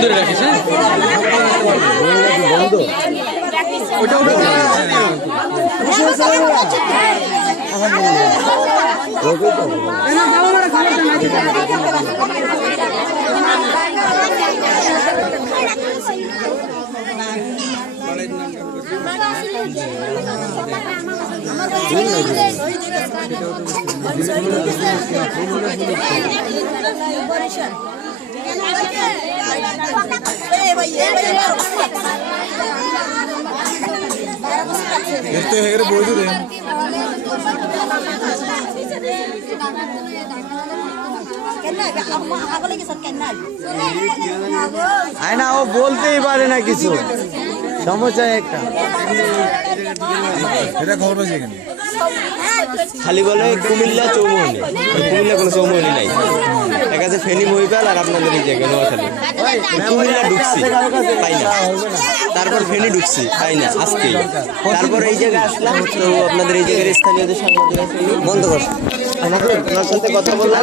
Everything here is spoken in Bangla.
ধরে রাখিস না ও বলতেই পারে না কিছু সমস্যা একটা খালি বলে কুমিল্লা চৌমুহনী কুমিল্লা কোনো চৌমুহনী নাই এক আছে ফেনী মহিপাল আর আপনাদের এই জায়গায় নোয়াখালী কুমিল্লা ঢুকছি পাই না তারপর ফেনী ঢুকছি পাই না আজকেই তারপর এই জায়গায় আসলাম তো আপনাদের এই জায়গার স্থানীয়দের সাংবাদিক বন্ধ করছে আমাদের সাথে কথা বললাম।